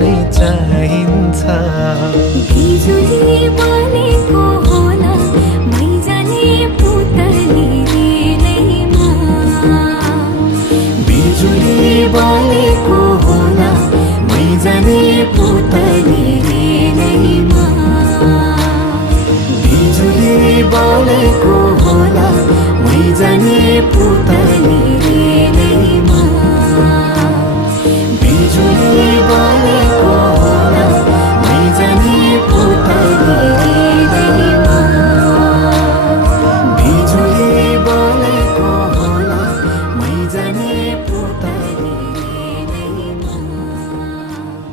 नै चाहिन्छ। बिजुली बलेको होला मैजाने पुतली रेलैमा, बिजुली बलेको होला मैजाने पुतली रेलैमा, बिजुली बलेको होला मैजाने पुतली